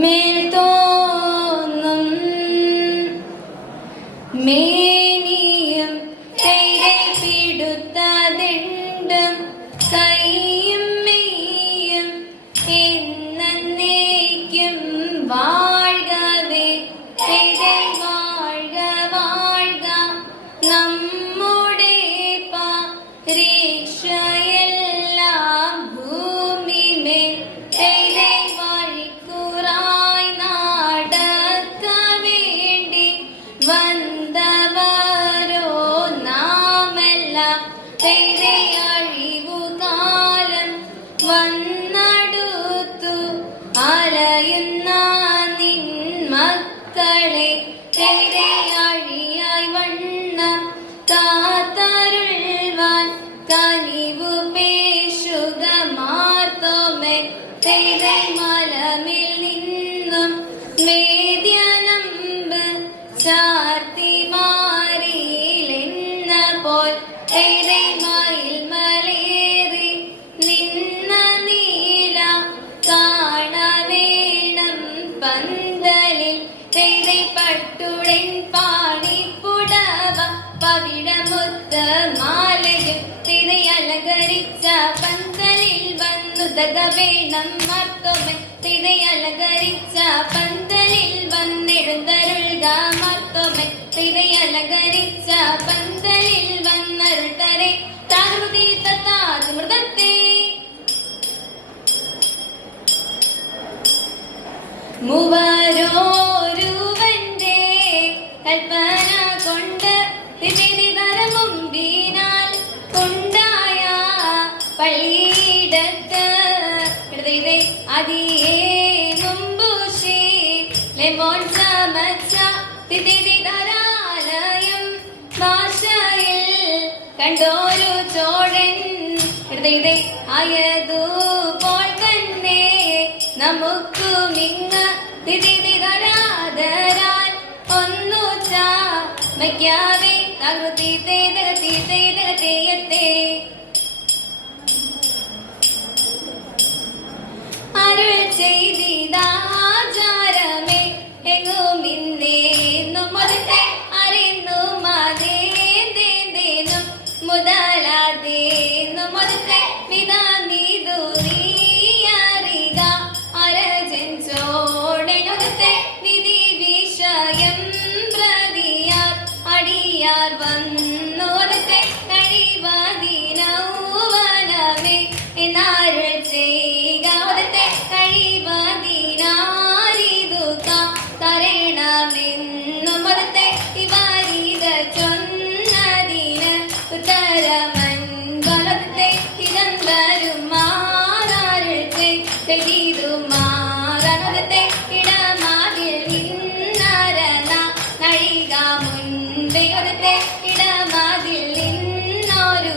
മേൽ തോന്നും മേനിയും കൈരെ പിടുത്തതിണ്ടും കൈയും മെയ്യും എന്നേക്കും വാഴ്കവേ വാഴ്ക വാഴ്ക നമ്മുടെ പരീക്ഷയെല്ലാം ഭൂമിമേൽ വഴിക്കുറായി നടക്ക വേണ്ടി വന്നവരോ നാമെല്ലാം അഴിവുകാലം വന്നടുത്തു അലയുന്ന നിൻ മക്കളെ അഴിയായി വണ്ണം കാത്തരുൾവാൻ കനിവു പേശുക മാർത്തോമേ മലമിൽ നിന്നും വേദ്യനമ്പ് ചാർത്തി മാറിയിലെന്ന പോൽ മയിൽ മലേറി നിന്ന നീല കാണവേണം പന്തലിൽ പട്ടുടൻ പാണിപ്പുടവ പവിഴമുത്ത മാലയും തിരയലങ്കരിച്ച പന്തലിൽ വന്നുതക വേണം മർത്തോമേ തിരയലങ്കരിച്ച പന്തലിൽ വന്നെഴുന്നരുൾക മർത്തോമേ തിരയലങ്കരിച്ച പന്തലിൽ വന്നരുൾത്തരെ താഹൃതി തത്താമൃതത്തെ മൂവരോരുവന്റെ കൽപ്പന കൊണ്ട് മുമ്പിനാൽ കൊണ്ടായ പള്ളിയിടത്ത് അതിയേ മുമ്പുഷി ലെമോൻ ചമച്ച ധാരാലയം ഭാഷയിൽ കണ്ടോരു ചോഴൻ ആയതുപോൽ തന്നെ നമുക്കുമിങ്ങ ധരാധരാൽ ഒന്നു ചാമയ്ക്കാവേ തകൃതിയത്തെ അരുൾ ചെയ്തിതാചാരമേ എങ്ങുമിന്നേന്നു മുതത്തെ അറിയുന്നു മാതേന്തേന്തേനും മുതലാതേന്നു മുതത്തെ വിധാമീതു നീയറിക അരജൻ ചോടനുകത്തെ വിധി വിഷയം പ്രതിയാർ അടിയാർ വന്നോരത്തെ കഴിവതിനൗവനമേ എന്നാരുൾ ചെയ്കാവത്തെ കഴിവതിനാരിതു തരണമെന്നു മതത്തെ ഇവരിത ചൊന്നതിന് ഉത്തരമൻകൊലത്തെ ഇതന്തരും മാറാരുൾ ചെയ്തു മാറനത്തെ ഇടമാതിൽ നിന്നരന നഴിക മുൻപേ ഒരത്തെ ഇടമാതിൽ നിന്നൊരു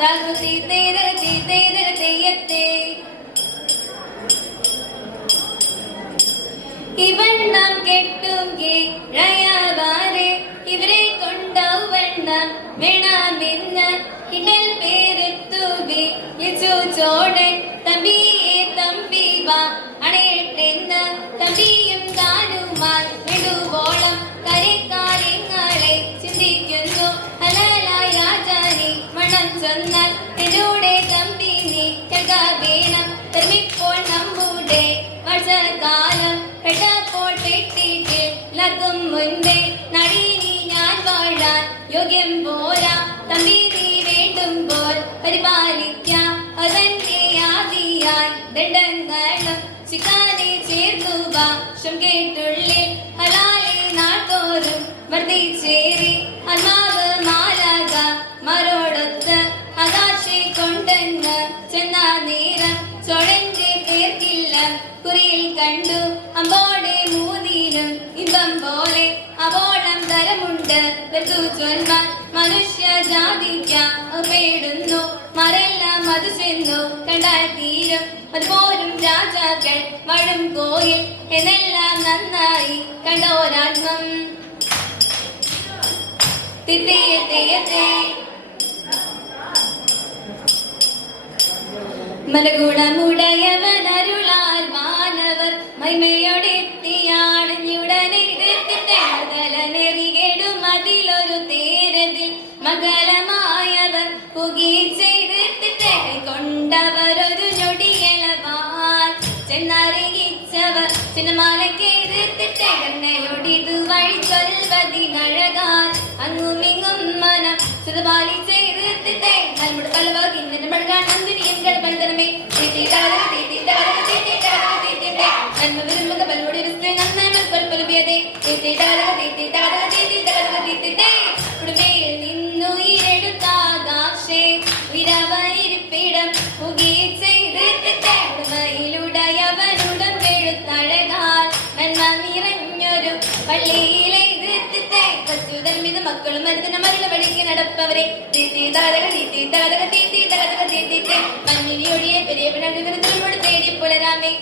തകൃതിയത്തെ ഇവണ്ണം കെട്ടുകേഴയവാരെ ഇവരെ കൊണ്ടവണ്ണം വേണമെന്ന് ഇടൽ പേരെത്തുകു ചോടൻ തമ്പിയെ തമ്പിവ അണയട്ടെന്ന് തമ്പിയും താനുമായി നെടുവോളം കരക്കാലങ്ങളെ ചിന്തിക്കുന്നു ഹലാലായ രാജാനി മണം ചൊന്നാൽ എന്നോടെ തമ്പി നീ വേണം തർമ്മിപ്പോൾ നമ്മുടെ വർഷകാലം കേട്ടപ്പോൾ പെട്ടിട്ട് ലതും മുൻപേ നടീനി ഞാൻ വാഴാൻ യോഗ്യം പോരാ തമ്പി നീ വേണ്ടുമ്പോൾ പരിപാലിക്കാം അതെന്നെ ആദിയായി ദണ്ഡങ്ങളും ശിക്കാനെ ചേർക്കുക കേട്ടുള്ളിൽ ഹലാലെ നാട്ടോറും വർദ്ധിച്ചേറി ആത്മാവ് മാലാക മരോടൊത്ത് ആകാശെ കൊണ്ടെന്ന് ചെന്ന നേരം ചോഴന്റെ പേർക്കില്ല കുറിയിൽ കണ്ടു അമ്പോടെ മൂന്നിനും ഇമ്പം പോലെ അവോളം തരമുണ്ട് വെറുതു ചൊൽവാൻ മനുഷ്യ ജാതിക്കേടുന്നു മരെല്ലാം അത് ചെന്നു കണ്ടാൽ തീരും അതുപോലും രാജാക്കൾ വഴും കോയിൽ എന്നെല്ലാം നന്നായി കണ്ടോരാത്മം തിത്തേയത്തെ മലഗുണമുടയവൻ അരുളാൽ മാനവർ എന്നറിയിച്ചവർ സിനിമാലൊക്കെ എതിർത്തിട്ട് കണ്ണയോടിതു വഴി ചൊൽവതിനഴകാൻ അങ്ങുമിങ്ങും മനം സുതപാലി ചെയ്തിട്ടേ നമ്മുടെ പലവകിന്നെ മഴകാൻ നന്ദിനിയും ഗണപനതരമേ നന്മ വിരുമ്പക പലമുടി വിസ്തേ നന്മ കൊൽപ്പലുപിയതേ കുടുംബയിൽ നിന്നു ഇരെടുത്താകാശേ വിരവരിപ്പിടം പുകി ചെയ്തിട്ടേ കുടുംബയിലുടയവനുടം വെഴുത്തഴകാൽ നന്മ നിറഞ്ഞൊരു പള്ളിയിലെ എതിർത്തിട്ടേ പശുധർമ്മിത മക്കളും മരുന്നിന് മരുള വഴിക്ക് നടപ്പവരെ മണ്ണിനി ഒഴിയെ പെരിയ പിണങ്ങുവിനോട് തേടി പുലരാമേ